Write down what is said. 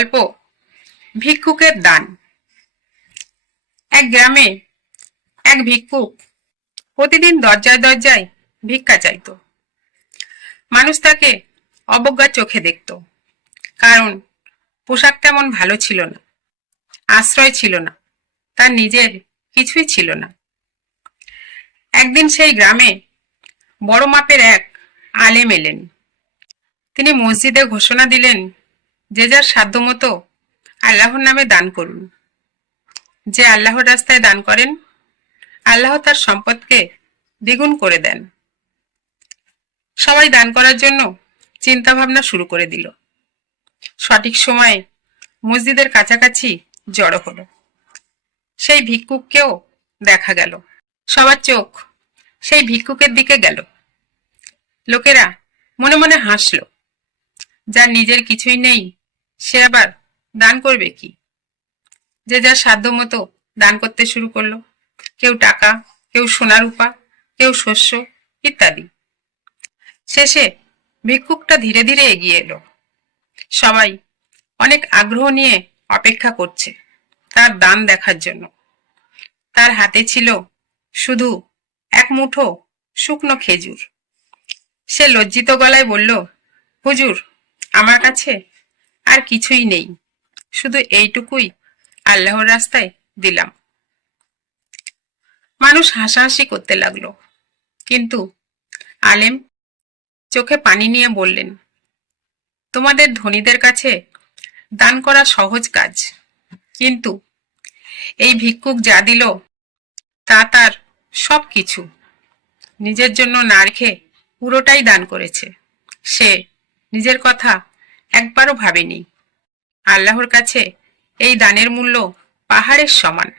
গল্প ভিক্ষুকের দান। এক গ্রামে এক ভিক্ষুক প্রতিদিন দরজায় দরজায় ভিক্ষা চাইত। মানুষ তাকে অবজ্ঞার চোখে দেখত, কারণ পোশাক তেমন ভালো ছিল না, আশ্রয় ছিল না, তার নিজের কিছুই ছিল না। একদিন সেই গ্রামে বড় মাপের এক আলেম এলেন। তিনি মসজিদে ঘোষণা দিলেন, যে যার সাধ্যমতো আল্লাহর নামে দান করুন। যে আল্লাহর রাস্তায় দান করেন, আল্লাহ তার সম্পদকে দ্বিগুণ করে দেন। সবাই দান করার জন্য চিন্তা ভাবনা শুরু করে দিল। সঠিক সময়ে মসজিদের কাছাকাছি জড়ো হলো। সেই ভিক্ষুককেও দেখা গেল। সবার চোখ সেই ভিক্ষুকের দিকে গেল। লোকেরা মনে মনে হাসল। যার নিজের কিছুই নেই, সে আবার দান করবে কি? যে যার সাধ্য মতো দান করতে শুরু করলো। কেউ টাকা, কেউ সোনা রূপা, কেউ শস্য ইত্যাদি। শেষে ভিক্ষুকটা ধীরে ধীরে এগিয়ে এলো। সবাই অনেক আগ্রহ নিয়ে অপেক্ষা করছে তার দান দেখার জন্য। তার হাতে ছিল শুধু এক মুঠো শুকনো খেজুর। সে লজ্জিত গলায় বলল, হুজুর, আমার কাছে আর কিছুই নেই, শুধু এইটুকুই আল্লাহর রাস্তায় দিলাম। মানুষ হাসাহাসি করতে লাগলো, কিন্তু আলেম চোখে পানি নিয়ে বললেন, তোমাদের ধনীদের কাছে দান করা সহজ কাজ, কিন্তু এই ভিক্ষুক যা দিল তা তার সব কিছু। নিজের জন্য না রেখে পুরোটাই দান করেছে। সে নিজের কথা একবারও ভাবেনি। আল্লাহর কাছে এই দানের মূল্য পাহাড়ের সমান।